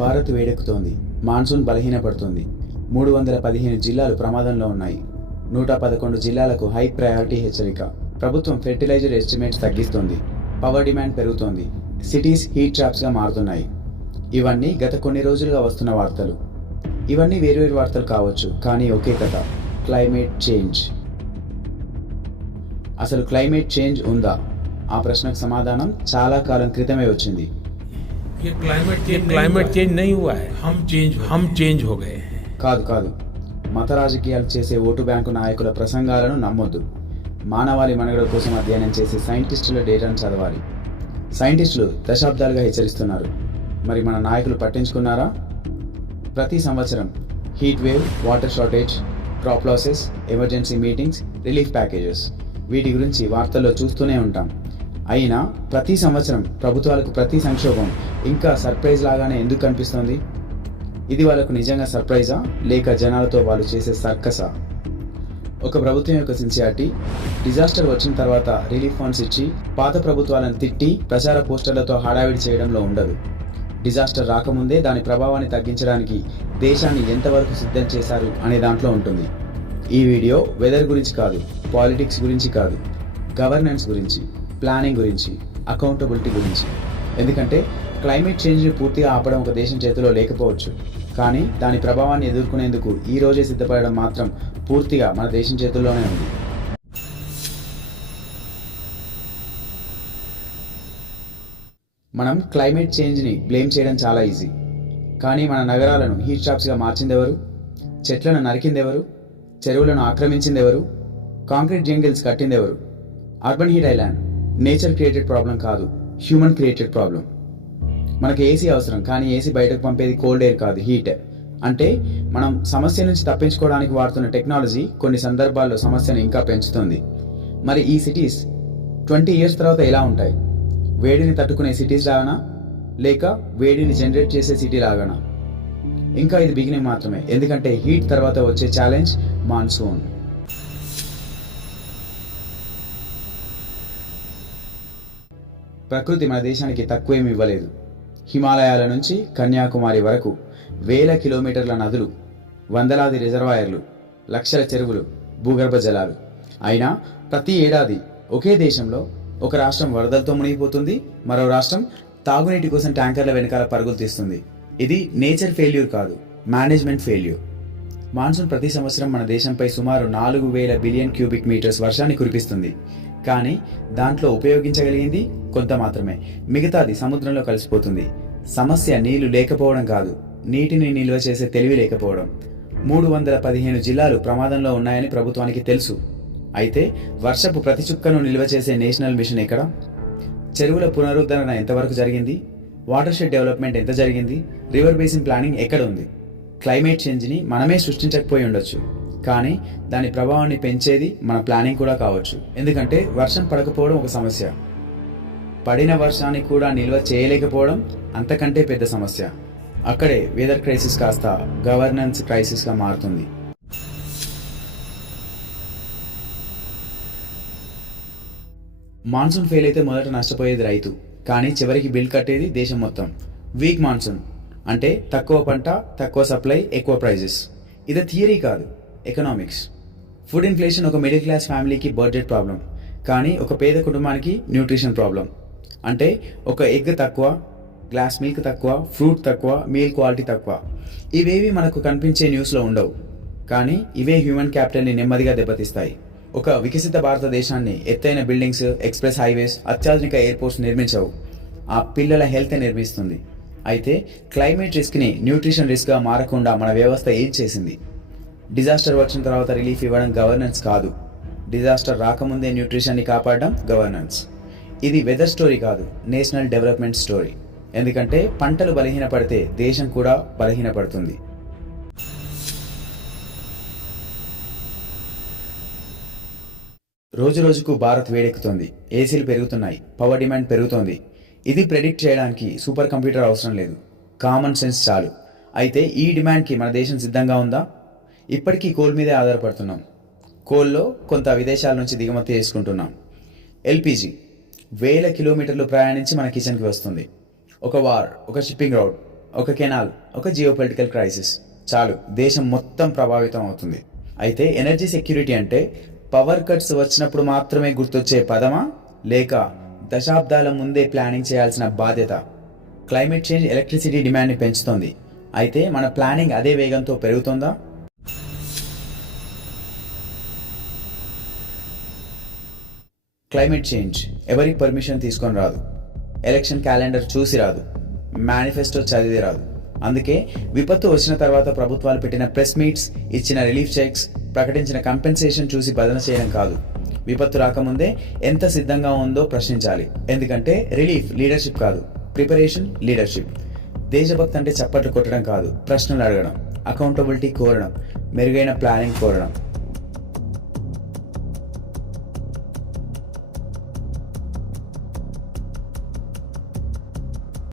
Bharat వేడెక్కుతోంది. Monsoon బలహీనపడుతుంది. 315 జిల్లాలు ప్రమాదంలో ఉన్నాయి. 111 జిల్లాలకు హై ప్రయారిటీ హెచ్చరిక. ప్రభుత్వం ఫెర్టిలైజర్ ఎస్టిమేట్స్ తగ్గిస్తోంది. పవర్ డిమాండ్ పెరుగుతోంది. సిటీస్ హీట్ ట్రాప్స్గా మారుతున్నాయి. ఇవన్నీ గత కొన్ని రోజులుగా వస్తున్న వార్తలు. ఇవన్నీ వేర్వేరు వార్తలు కావచ్చు, కానీ ఒకే కథ: క్లైమేట్ చేంజ్. అసలు క్లైమేట్ చేంజ్ ఉందా? ఆ ప్రశ్నకు సమాధానం చాలా కాలం క్రితమే వచ్చింది. ये क्लाइमेट चेंज नहीं हुआ है, हम चेंज हो गए हैं. కాదు. మత రాజకీయాలు చేసే ఓటు బ్యాంకు నాయకుల ప్రసంగాలను నమ్మొద్దు. మానవాళి మనుగడ కోసం అధ్యయనం చేసే సైంటిస్టుల డేటాను చదవాలి. సైంటిస్టులు దశాబ్దాలుగా హెచ్చరిస్తున్నారు. మరి మన నాయకులు పట్టించుకున్నారా? ప్రతి సంవత్సరం heat wave, water shortage, crop losses, emergency meetings, relief packages, వీటి గురించి వార్తల్లో చూస్తూనే ఉంటాం. అయినా ప్రతి సంవత్సరం ప్రభుత్వాలకు ప్రతి సంక్షోభం ఇంకా సర్ప్రైజ్ లాగానే ఎందుకు కనిపిస్తుంది? ఇది వాళ్ళకు నిజంగా సర్ప్రైజా, లేక జనాలతో వాళ్ళు చేసే సర్కసా? ఒక ప్రభుత్వం యొక్క సిన్సియారిటీ డిజాస్టర్ వచ్చిన తర్వాత రిలీఫ్ ఫండ్స్ ఇచ్చి పాత ప్రభుత్వాలను తిట్టి ప్రచార పోస్టర్లతో హడావిడి చేయడంలో ఉండదు. డిజాస్టర్ రాకముందే దాని ప్రభావాన్ని తగ్గించడానికి దేశాన్ని ఎంతవరకు సిద్ధం చేశారు అనే దాంట్లో ఉంటుంది. ఈ వీడియో వెదర్ గురించి కాదు, పాలిటిక్స్ గురించి కాదు, గవర్నెన్స్ గురించి, ప్లానింగ్ గురించి, అకౌంటబిలిటీ గురించి. ఎందుకంటే క్లైమేట్ చేంజ్ని పూర్తిగా ఆపడం ఒక దేశం చేతిలో లేకపోవచ్చు, కానీ దాని ప్రభావాన్ని ఎదుర్కొనేందుకు ఈ రోజే సిద్ధపడడం మాత్రం పూర్తిగా మన దేశం చేతుల్లోనే ఉంది. మనం క్లైమేట్ చేంజ్ని బ్లేమ్ చేయడం చాలా ఈజీ, కానీ మన నగరాలను హీట్ ట్రాప్స్గా మార్చిందెవరు? చెట్లను నరికిందెవరు? చెరువులను ఆక్రమించిందెవరు? కాంక్రీట్ జంగిల్స్ కట్టిందెవరు? Urban heat island nature created problem కాదు, హ్యూమన్ క్రియేటెడ్ ప్రాబ్లం. మనకి ఏసీ అవసరం, కానీ ఏసీ బయటకు పంపేది కోల్డ్ ఎయిర్ కాదు, హీట్. అంటే మనం సమస్య నుంచి తప్పించుకోవడానికి వాడుతున్న టెక్నాలజీ కొన్ని సందర్భాల్లో సమస్యను ఇంకా పెంచుతుంది. మరి ఈ సిటీస్ 20 years తర్వాత ఎలా ఉంటాయి? వేడిని తట్టుకునే సిటీస్ లాగానా, లేక వేడిని జనరేట్ చేసే సిటీ లాగానా? ఇంకా ఇది బిగినింగ్ మాత్రమే, ఎందుకంటే హీట్ తర్వాత వచ్చే ఛాలెంజ్ మాన్సూన్. ప్రకృతి మన దేశానికి తక్కువేమి ఇవ్వలేదు. హిమాలయాల నుంచి కన్యాకుమారి వరకు వేల కిలోమీటర్ల నదులు, వందలాది రిజర్వాయర్లు, లక్షల చెరువులు, భూగర్భ జలాలు. అయినా ప్రతి ఏడాది ఒకే దేశంలో ఒక రాష్ట్రం వరదలతో మునిగిపోతుంది, మరో రాష్ట్రం తాగునీటి కోసం ట్యాంకర్ల వెనకాల పరుగులు తీస్తుంది. ఇది నేచర్ ఫెయిల్యూర్ కాదు, మేనేజ్మెంట్ ఫెయిల్యూర్. మాన్సూన్ ప్రతి సంవత్సరం మన దేశంపై సుమారు 4000 బిలియన్ క్యూబిక్ మీటర్స్ వర్షాన్ని కురిపిస్తుంది. కానీ దాంట్లో ఉపయోగించగలిగింది కొంత మాత్రమే, మిగతాది సముద్రంలో కలిసిపోతుంది. సమస్య నీళ్లు లేకపోవడం కాదు, నీటిని నిల్వ చేసే తెలివి లేకపోవడం. 315 జిల్లాలు ప్రమాదంలో ఉన్నాయని ప్రభుత్వానికి తెలుసు. అయితే వర్షపు ప్రతి చుక్కను నిల్వ చేసే నేషనల్ మిషన్ ఎక్కడ? చెరువుల పునరుద్ధరణ ఎంతవరకు జరిగింది? వాటర్ షెడ్ డెవలప్మెంట్ ఎంత జరిగింది? రివర్ బేసిన్ ప్లానింగ్ ఎక్కడ ఉంది? క్లైమేట్ చేంజ్ని మనమే సృష్టించకపోయి ఉండొచ్చు, కానీ దాని ప్రభావాన్ని పెంచేది మన ప్లానింగ్ కూడా కావచ్చు. ఎందుకంటే వర్షం పడకపోవడం ఒక సమస్య, పడిన వర్షాన్ని కూడా నిల్వ చేయలేకపోవడం అంతకంటే పెద్ద సమస్య. అక్కడే వెదర్ క్రైసిస్ కాస్త గవర్నెన్స్ క్రైసిస్గా మారుతుంది. మాన్సూన్ ఫెయిల్ అయితే మొదట నష్టపోయేది రైతు, కానీ చివరికి బిల్ కట్టేది దేశం మొత్తం. వీక్ మాన్సూన్ అంటే తక్కువ పంట, తక్కువ సప్లై, ఎక్కువ ప్రైజెస్. ఇది థియరీ కాదు, ఎకనామిక్స్. ఫుడ్ ఇన్ఫ్లేషన్ ఒక మిడిల్ క్లాస్ ఫ్యామిలీకి బడ్జెట్ ప్రాబ్లం, కానీ ఒక పేద కుటుంబానికి న్యూట్రిషన్ ప్రాబ్లం. అంటే ఒక ఎగ్ తక్కువ, గ్లాస్ మిల్క్ తక్కువ, ఫ్రూట్ తక్కువ, మీల్ క్వాలిటీ తక్కువ. ఇవేవి మనకు కనిపించే న్యూస్లో ఉండవు, కానీ ఇవే హ్యూమన్ క్యాపిటల్ని నెమ్మదిగా దెబ్బతీస్తాయి. ఒక వికసిత భారతదేశాన్ని ఎత్తైన బిల్డింగ్స్, ఎక్స్ప్రెస్ హైవేస్, అత్యాధునిక ఎయిర్పోర్ట్స్ నిర్మించవు, ఆ పిల్లల హెల్త్ నిర్మిస్తుంది. అయితే క్లైమేట్ రిస్క్ని న్యూట్రిషన్ రిస్క్గా మారకుండా మన వ్యవస్థ ఏం చేసింది? డిజాస్టర్ వచ్చిన తర్వాత రిలీఫ్ ఇవ్వడం గవర్నెన్స్ కాదు, డిజాస్టర్ రాకముందే న్యూట్రిషన్ని కాపాడడం గవర్నెన్స్. ఇది వెదర్ స్టోరీ కాదు, నేషనల్ డెవలప్మెంట్ స్టోరీ. ఎందుకంటే పంటలు బలహీనపడితే దేశం కూడా బలహీనపడుతుంది. రోజు రోజుకు భారత్ వేడెక్కుతుంది, ఏసీలు పెరుగుతున్నాయి, పవర్ డిమాండ్ పెరుగుతోంది. ఇది ప్రెడిక్ట్ చేయడానికి సూపర్ కంప్యూటర్ అవసరం లేదు, కామన్ సెన్స్ చాలు. అయితే ఈ డిమాండ్కి మన దేశం సిద్ధంగా ఉందా? ఇప్పటికీ కోల్ మీదే ఆధారపడుతున్నాం. కోల్లో కొంత విదేశాల నుంచి దిగుమతి చేసుకుంటున్నాం. ఎల్పిజి వేల కిలోమీటర్లు ప్రయాణించి మన కిచెన్కి వస్తుంది. ఒక వార్, ఒక షిప్పింగ్ రౌట్, ఒక కెనాల్, ఒక జియోపొలిటికల్ క్రైసిస్, చాలు దేశం మొత్తం ప్రభావితం అవుతుంది. అయితే ఎనర్జీ సెక్యూరిటీ అంటే పవర్ కట్స్ వచ్చినప్పుడు మాత్రమే గుర్తొచ్చే పదమా, లేక దశాబ్దాల ముందే ప్లానింగ్ చేయాల్సిన బాధ్యత? క్లైమేట్ చేంజ్ ఎలక్ట్రిసిటీ డిమాండ్ని పెంచుతోంది. అయితే మన ప్లానింగ్ అదే వేగంతో పెరుగుతుందా? క్లైమేట్ చేంజ్ ఎవరి పర్మిషన్ తీసుకొని రాదు, ఎలక్షన్ క్యాలెండర్ చూసి రాదు, మేనిఫెస్టో చదివి రాదు. అందుకే విపత్తు వచ్చిన తర్వాత ప్రభుత్వాలు పెట్టిన ప్రెస్ మీట్స్, ఇచ్చిన రిలీఫ్ చెక్స్, ప్రకటించిన కంపెన్సేషన్ చూసి బదన చేయడం కాదు. విపత్తు రాకముందే ఎంత సిద్ధంగా ఉందో ప్రశ్నించాలి. ఎందుకంటే రిలీఫ్ లీడర్షిప్ కాదు, ప్రిపరేషన్ లీడర్షిప్. దేశభక్తి అంటే చప్పట్లు కొట్టడం కాదు, ప్రశ్నలు అడగడం, అకౌంటబిలిటీ కోరడం, మెరుగైన ప్లానింగ్ కోరడం.